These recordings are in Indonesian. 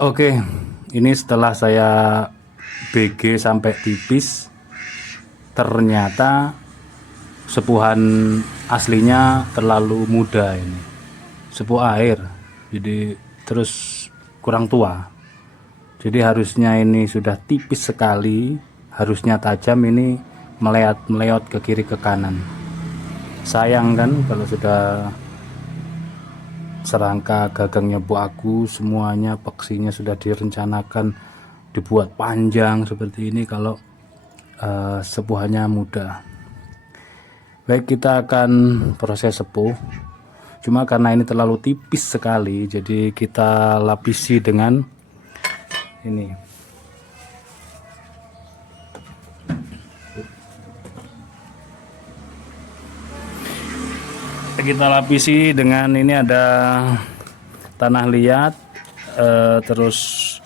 Oke, ini setelah saya BG sampai tipis, ternyata sepuhan aslinya terlalu muda ini. Sepuh air, jadi terus kurang tua. Jadi harusnya ini sudah tipis sekali, harusnya tajam, ini meleot ke kiri ke kanan. Sayang kan kalau sudah serangka gagangnya Bu Aku semuanya peksinya sudah direncanakan dibuat panjang seperti ini kalau sepuhannya muda. Baik, kita akan proses sepuh, cuma karena ini terlalu tipis sekali jadi kita lapisi dengan ini. Kita lapisi dengan ini, ada tanah liat, terus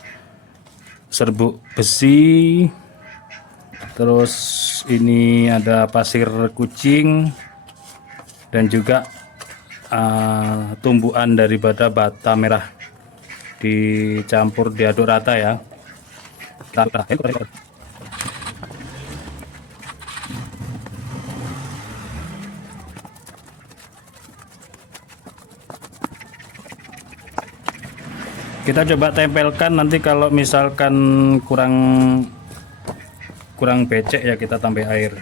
serbuk besi, terus ini ada pasir kucing, dan juga tumbuhan daripada bata merah dicampur diaduk rata ya. Kita coba tempelkan, nanti kalau misalkan kurang becek ya kita tambah air.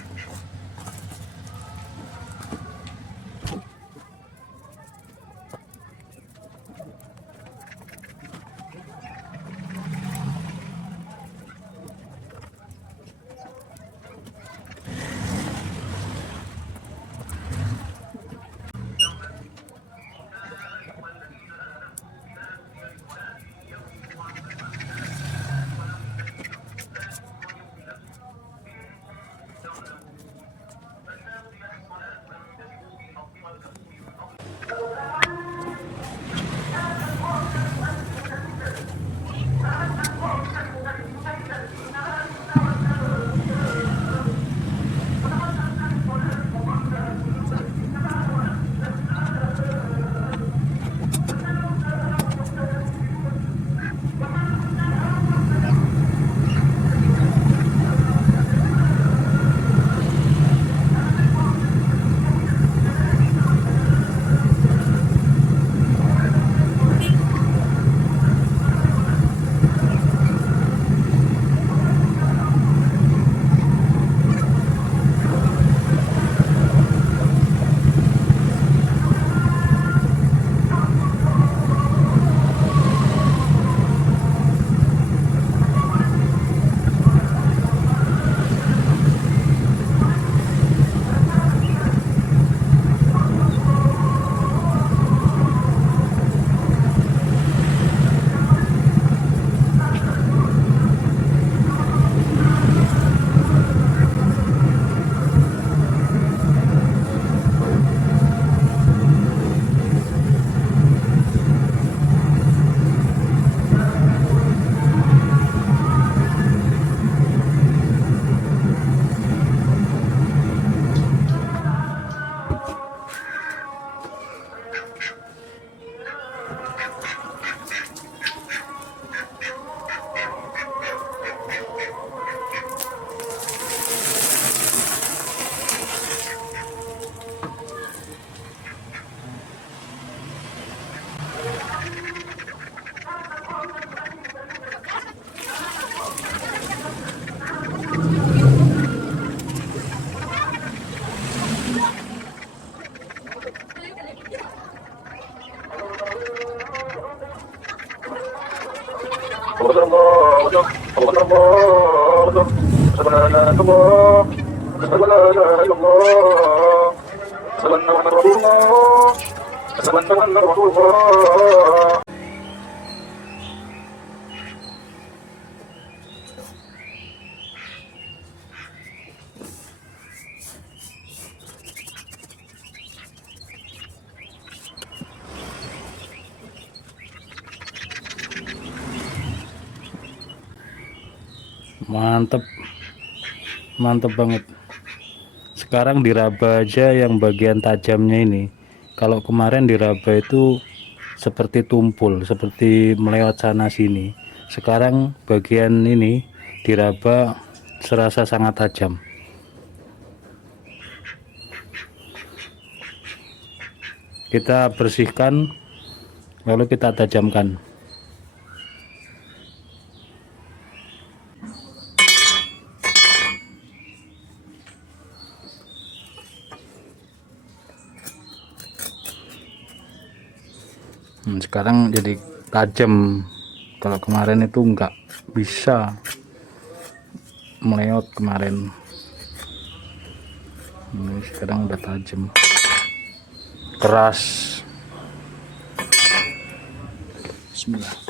Mantep, mantep banget. Sekarang diraba aja yang bagian tajamnya ini. Kalau kemarin diraba itu seperti tumpul, seperti melewat sana sini. Sekarang bagian ini diraba serasa sangat tajam. Kita bersihkan lalu kita tajamkan. Sekarang jadi tajam. Kalau kemarin itu nggak bisa meleot kemarin. Ini sekarang udah tajam, keras. Bismillah.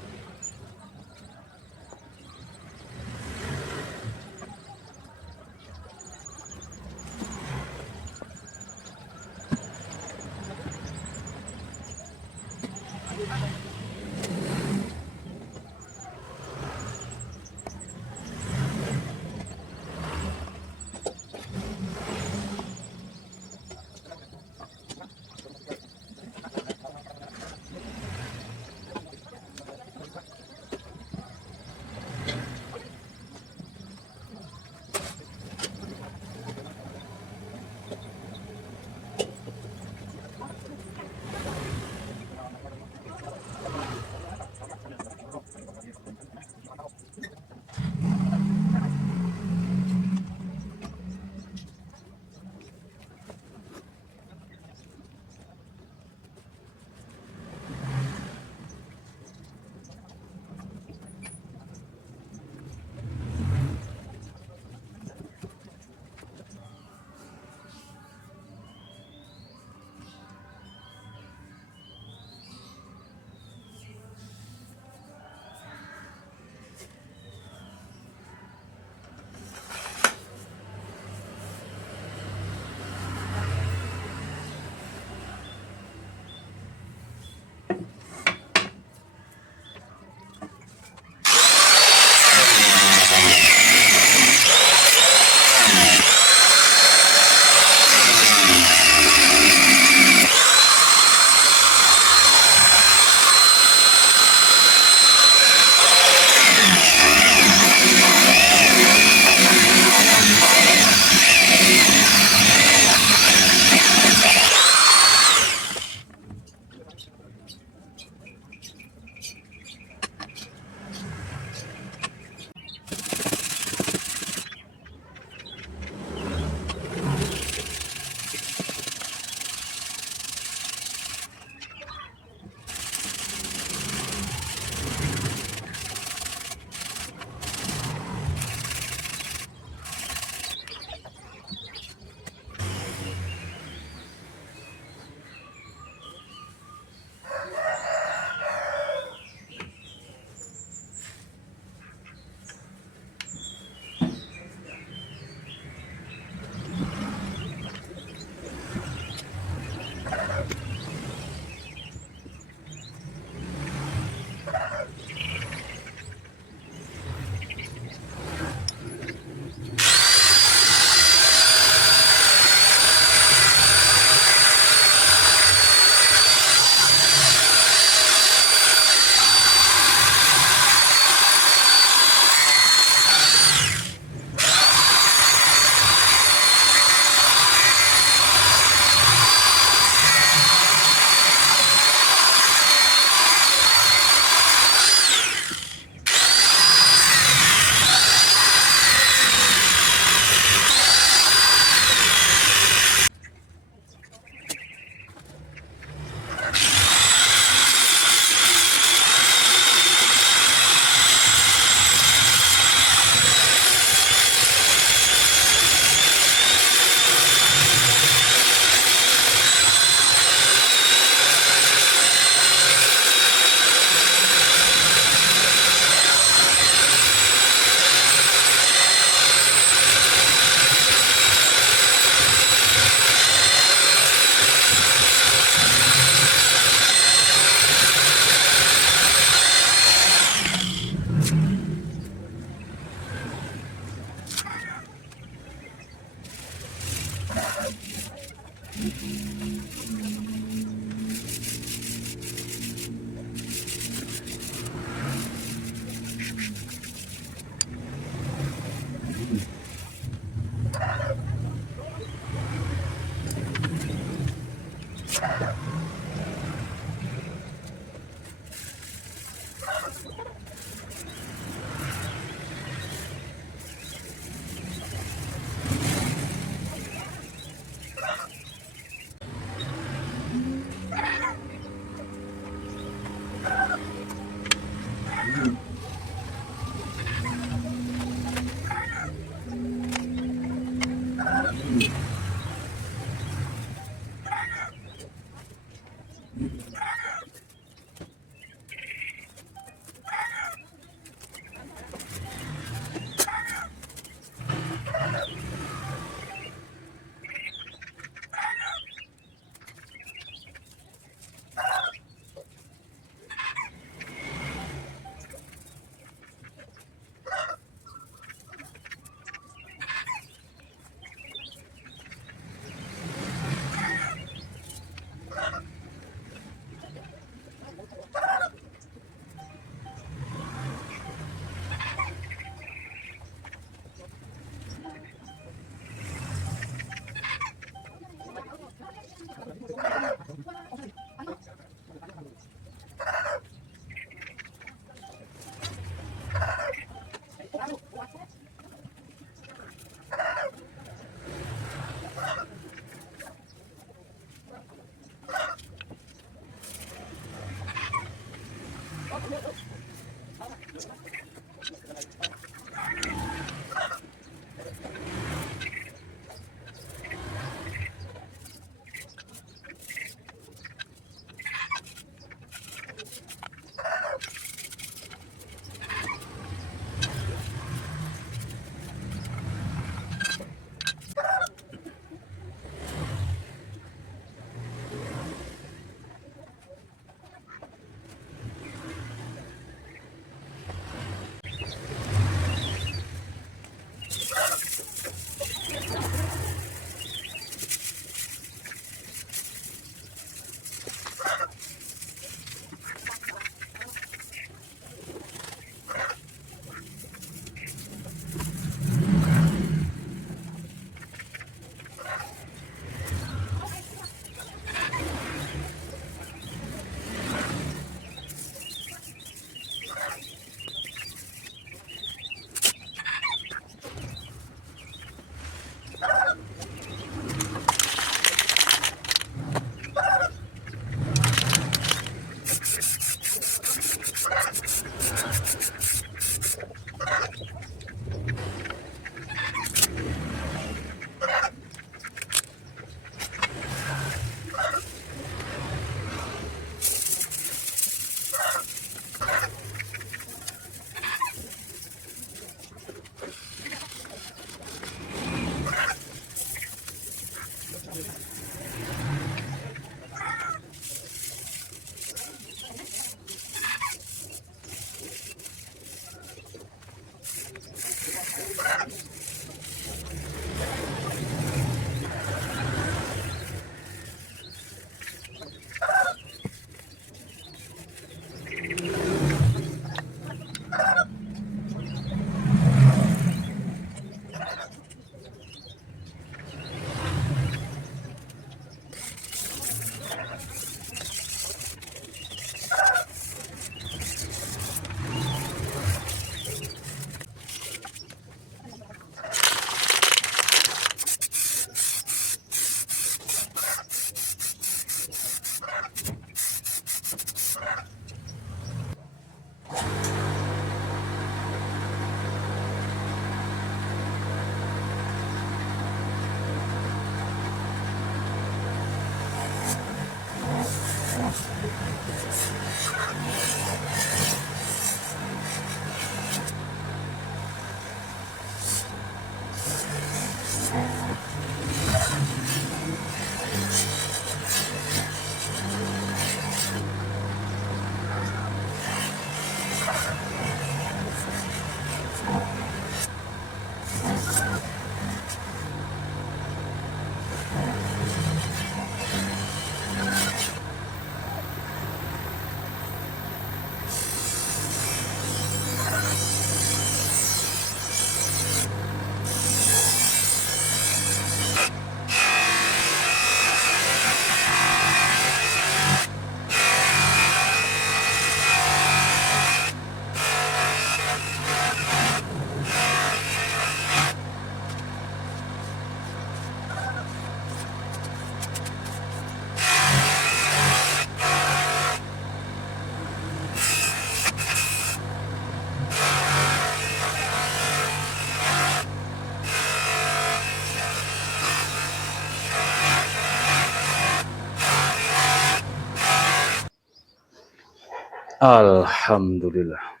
Alhamdulillah.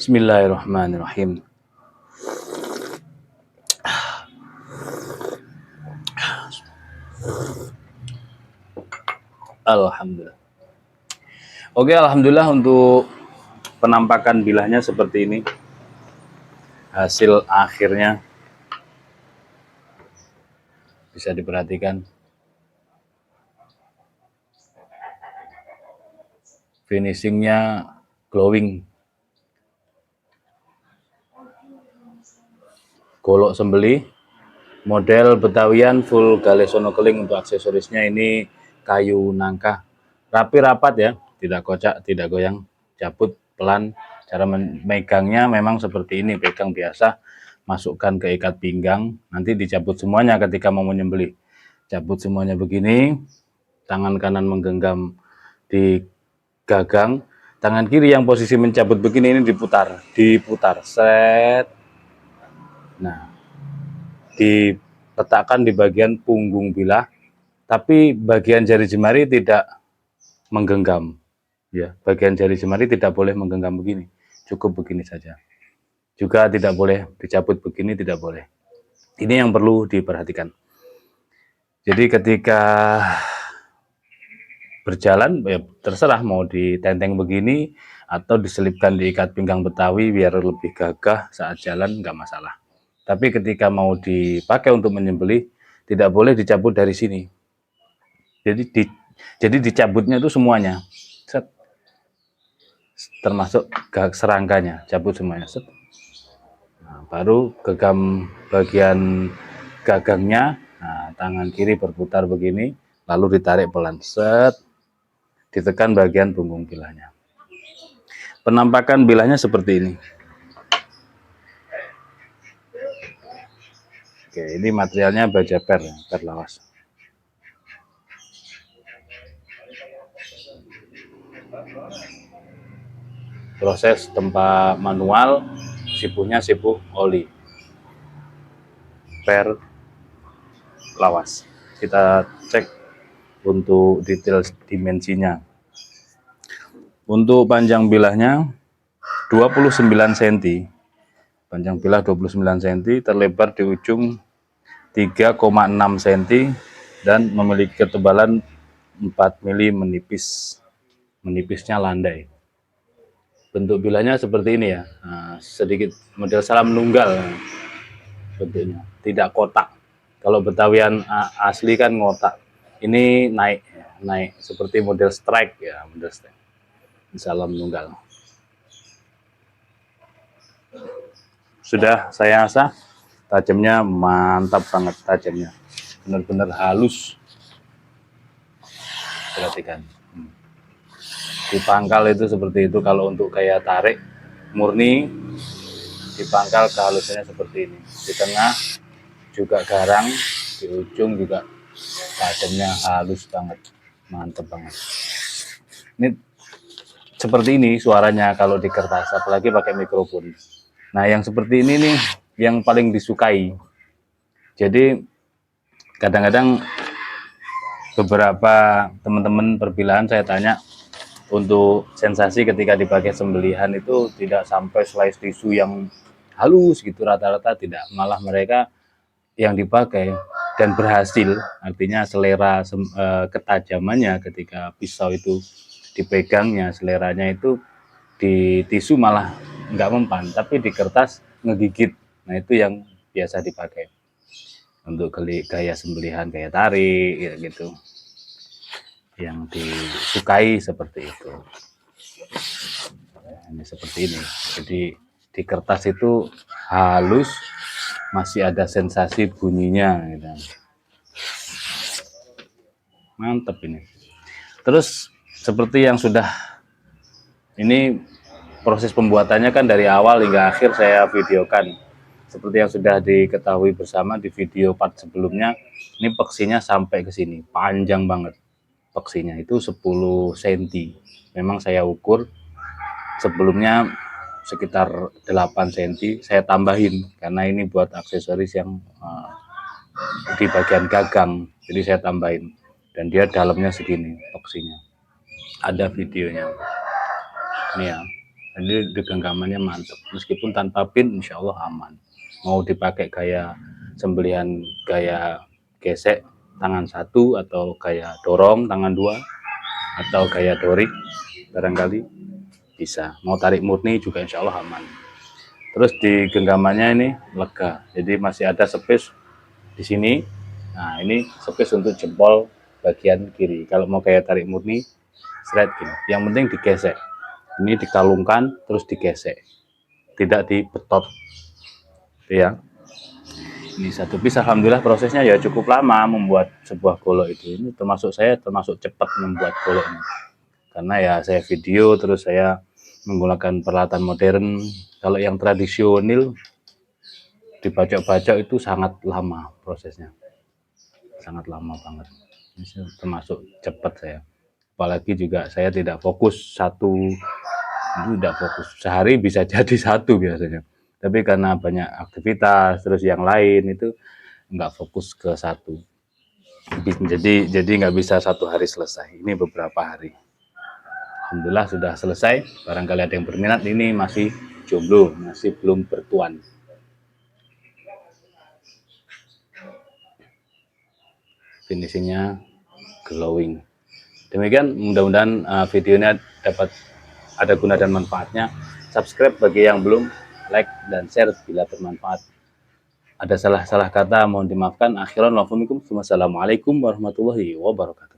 Bismillahirrahmanirrahim. Alhamdulillah. Oke, alhamdulillah untuk penampakan bilahnya seperti ini. Hasil akhirnya bisa diperhatikan. Finishingnya glowing. Golok sembeli model Betawian full galesono keling. Untuk aksesorisnya ini kayu nangka, rapi rapat ya, tidak kocak, tidak goyang, cabut pelan. Cara megangnya memang seperti ini, pegang biasa, masukkan ke ikat pinggang, nanti dicabut semuanya ketika mau menyembelih. Cabut semuanya begini, tangan kanan menggenggam di gagang, tangan kiri yang posisi mencabut begini ini diputar, set. Nah, diletakkan di bagian punggung bilah, tapi bagian jari jemari tidak menggenggam. Ya, bagian jari jemari tidak boleh menggenggam begini, cukup begini saja. Juga tidak boleh dicabut begini, tidak boleh. Ini yang perlu diperhatikan. Jadi ketika berjalan, ya terserah mau ditenteng begini atau diselipkan di ikat pinggang Betawi biar lebih gagah saat jalan, nggak masalah. Tapi ketika mau dipakai untuk menyembelih, tidak boleh dicabut dari sini. Jadi dicabutnya itu semuanya, set, termasuk serangkanya, cabut semuanya, set. Nah, baru genggam bagian gagangnya, nah, tangan kiri berputar begini, lalu ditarik pelan, set, ditekan bagian punggung bilahnya. Penampakan bilahnya seperti ini. Oke, ini materialnya baja per lawas. Proses tempa manual, sipuhnya sipuh oli per lawas. Kita cek untuk detail dimensinya. Untuk panjang bilahnya 29 cm. Panjang bilah 29 cm, terlebar di ujung 3,6 cm dan memiliki ketebalan 4 mili menipis. Menipisnya landai. Bentuk bilahnya seperti ini ya. Nah, sedikit model salam nunggal bentuknya, tidak kotak. Kalau Betawian asli kan ngotak. Ini naik seperti model strike ya, model strike. Salam nunggal. Sudah saya asah, tajamnya mantap banget, tajamnya benar-benar halus. Perhatikan, di pangkal itu seperti itu. Kalau untuk kayak tarik murni, di pangkal kehalusannya seperti ini, di tengah juga garang, di ujung juga tajamnya halus banget, mantap banget. Ini seperti ini suaranya kalau di kertas, apalagi pakai mikrofon. Nah, yang seperti ini nih yang paling disukai. Jadi kadang-kadang beberapa teman-teman perbilahan saya tanya, untuk sensasi ketika dipakai sembelihan itu tidak sampai slice tisu yang halus gitu, rata-rata tidak, malah mereka yang dipakai dan berhasil, artinya selera ketajamannya ketika pisau itu dipegangnya, seleranya itu di tisu malah nggak mempan, tapi di kertas ngegigit. Nah, itu yang biasa dipakai untuk gaya sembelihan, gaya tarik gitu, yang disukai seperti itu. Ini seperti ini. Jadi di kertas itu halus, masih ada sensasi bunyinya gitu. Mantap ini. Terus seperti yang sudah, ini proses pembuatannya kan dari awal hingga akhir saya videokan. Seperti yang sudah diketahui bersama di video part sebelumnya, ini peksinya sampai ke sini, panjang banget. Peksinya itu 10 cm. Memang saya ukur sebelumnya sekitar 8 cm, saya tambahin karena ini buat aksesoris yang di bagian gagang, jadi saya tambahin, dan dia dalamnya segini peksinya. Ada videonya ini ya. Jadi genggamannya mantap, meskipun tanpa pin insya Allah aman. Mau dipakai gaya sembelihan, gaya gesek tangan satu, atau gaya dorong tangan dua, atau gaya dorik barangkali bisa. Mau tarik murni juga insya Allah aman. Terus di genggamannya ini lega, jadi masih ada space di sini. Nah, ini space untuk jempol bagian kiri. Kalau mau kayak tarik murni straight gini, yang penting digesek. Ini dikalungkan terus digesek, tidak dibetot ya. Ini satu piece, alhamdulillah prosesnya ya cukup lama membuat sebuah golok itu. Ini termasuk cepat membuat golok ini, karena ya saya video terus saya menggunakan peralatan modern. Kalau yang tradisional dibacok-bacok itu sangat lama prosesnya, sangat lama banget. Ini termasuk cepat saya. apalagi juga saya tidak fokus satu, tidak fokus sehari bisa jadi satu biasanya, tapi karena banyak aktivitas terus yang lain itu nggak fokus ke satu, jadi nggak bisa satu hari selesai, ini beberapa hari. Alhamdulillah sudah selesai. Barangkali ada yang berminat, ini masih jomblo, masih belum bertuan. Finishingnya glowing. Demikian, mudah-mudahan videonya dapat ada guna dan manfaatnya. Subscribe bagi yang belum, like dan share bila bermanfaat. Ada salah-salah kata mohon dimaafkan. Akhiran wafaminkum. Wassalamualaikum warahmatullahi wabarakatuh.